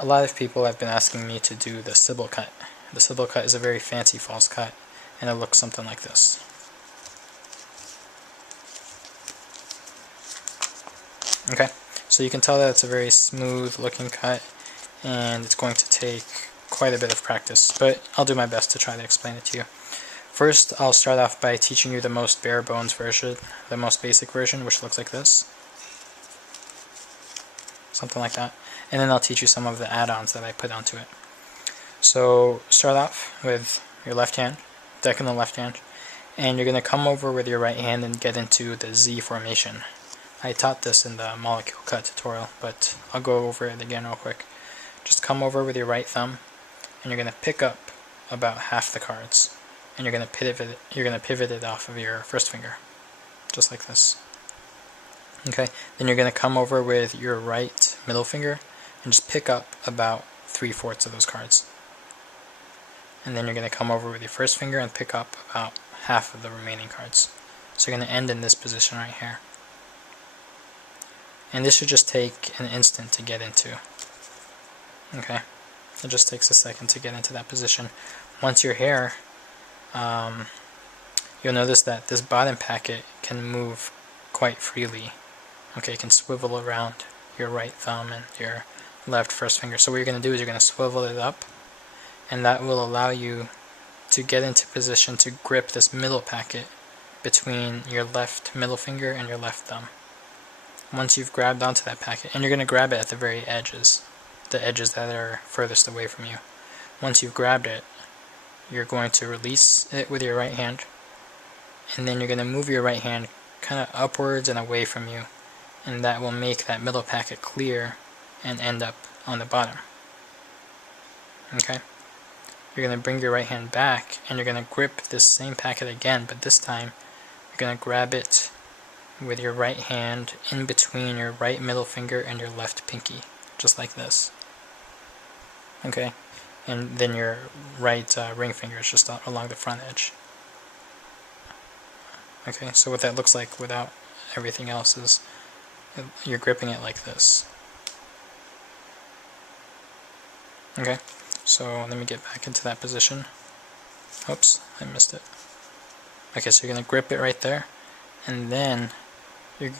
A lot of people have been asking me to do the Sybil cut. The Sybil cut is a very fancy false cut, and it looks something like this. Okay, so you can tell that it's a very smooth looking cut, and it's going to take quite a bit of practice, but I'll do my best to try to explain it to you. First, I'll start off by teaching you the most bare bones version, the most basic version, which looks like this. Something like that. And then I'll teach you some of the add-ons that I put onto it. So start off with your left hand, deck in the left hand, and you're going to come over with your right hand and get into the Z formation. I taught this in the molecule cut tutorial, but I'll go over it again real quick. Just come over with your right thumb, and you're going to pick up about half the cards, and you're going to pivot it off of your first finger, just like this. Okay, then you're going to come over with your right middle finger and just pick up about 3/4 of those cards. And then you're going to come over with your first finger and pick up about half of the remaining cards. So you're going to end in this position right here. And this should just take an instant to get into. Okay, it just takes a second to get into that position. Once you're here, you'll notice that this bottom packet can move quite freely. Okay, it can swivel around your right thumb and your left first finger. So what you're going to do is you're going to swivel it up, and that will allow you to get into position to grip this middle packet between your left middle finger and your left thumb. Once you've grabbed onto that packet, and you're going to grab it at the very edges, the edges that are furthest away from you. Once you've grabbed it, you're going to release it with your right hand, and then you're going to move your right hand kind of upwards and away from you, and that will make that middle packet clear and end up on the bottom. Okay? You're going to bring your right hand back, and you're going to grip this same packet again, but this time you're going to grab it with your right hand in between your right middle finger and your left pinky, just like this. Okay? And then your right ring finger is just along the front edge. Okay, so what that looks like without everything else is you're gripping it like this. Okay, so let me get back into that position. Oops, I missed it. Okay, so you're going to grip it right there, and then you're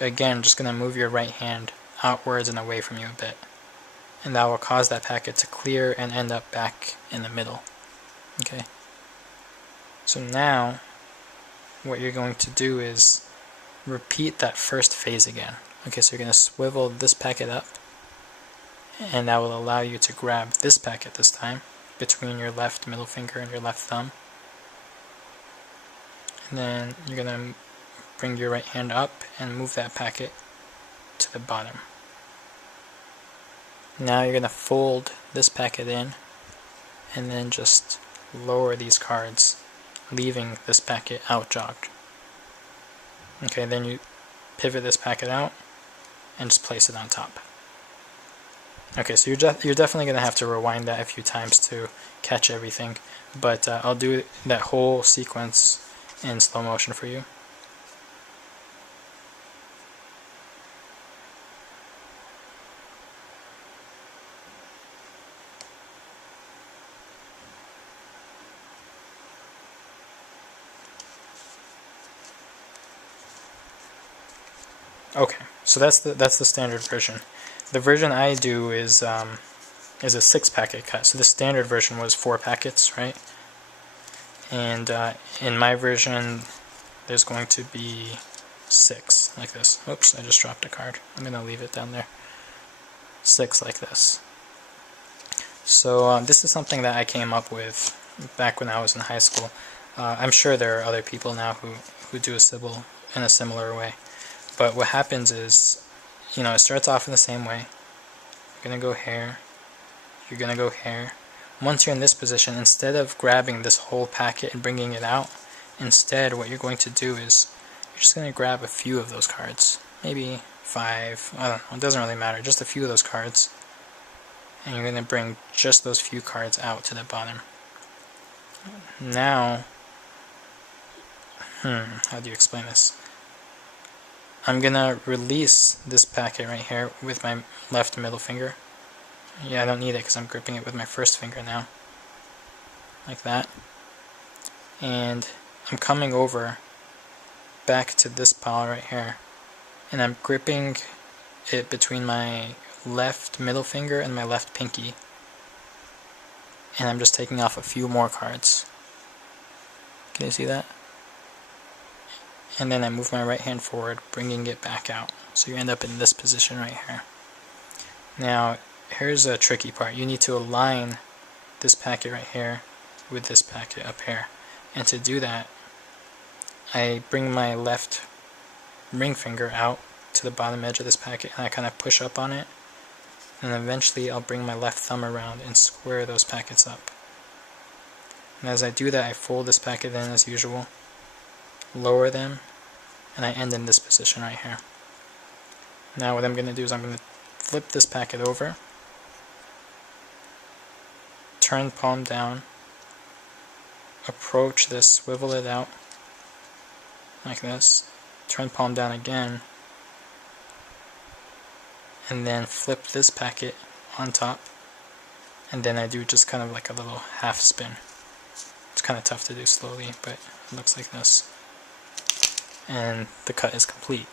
again just going to move your right hand outwards and away from you a bit, and that will cause that packet to clear and end up back in the middle. Okay, so now what you're going to do is repeat that first phase again. Okay, so you're going to swivel this packet up, and that will allow you to grab this packet this time between your left middle finger and your left thumb. And then you're going to bring your right hand up and move that packet to the bottom. Now you're going to fold this packet in and then just lower these cards, leaving this packet out jogged. Okay, then you pivot this packet out and just place it on top. Okay, so you're definitely going to have to rewind that a few times to catch everything, but I'll do that whole sequence in slow motion for you. Okay, so that's the standard version. The version I do is a 6-packet cut. So the standard version was 4 packets, right? And in my version, there's going to be 6, like this. Oops, I just dropped a card. I'm going to leave it down there. 6 like this. So this is something that I came up with back when I was in high school. I'm sure there are other people now who do a Sybil in a similar way. But what happens is, you know, it starts off in the same way. You're going to go here. You're going to go here. Once you're in this position, instead of grabbing this whole packet and bringing it out, instead what you're going to do is you're just going to grab a few of those cards. Maybe 5, I don't know, it doesn't really matter, just a few of those cards. And you're going to bring just those few cards out to the bottom. Now, how do you explain this? I'm going to release this packet right here with my left middle finger. Yeah, I don't need it because I'm gripping it with my first finger now. Like that. And I'm coming over back to this pile right here. And I'm gripping it between my left middle finger and my left pinky. And I'm just taking off a few more cards. Can you see that? And then I move my right hand forward, bringing it back out. So you end up in this position right here. Now, here's a tricky part. You need to align this packet right here with this packet up here. And to do that, I bring my left ring finger out to the bottom edge of this packet and I kind of push up on it. And eventually I'll bring my left thumb around and square those packets up. And as I do that, I fold this packet in as usual, lower them, and I end in this position right here. Now what I'm going to do is I'm going to flip this packet over, turn palm down, approach this, swivel it out like this, turn palm down again, and then flip this packet on top, and then I do just kind of like a little half spin. It's kind of tough to do slowly, but it looks like this. And the cut is complete.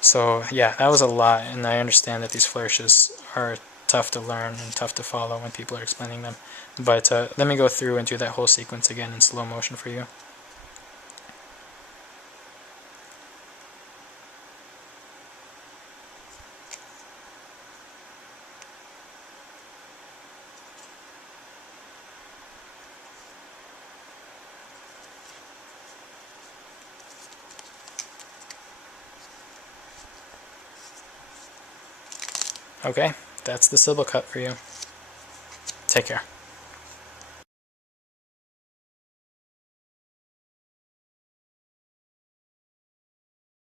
So yeah, that was a lot, and I understand that these flourishes are tough to learn and tough to follow when people are explaining them. But let me go through and do that whole sequence again in slow motion for you. Okay, that's the Sybil cut for you. Take care.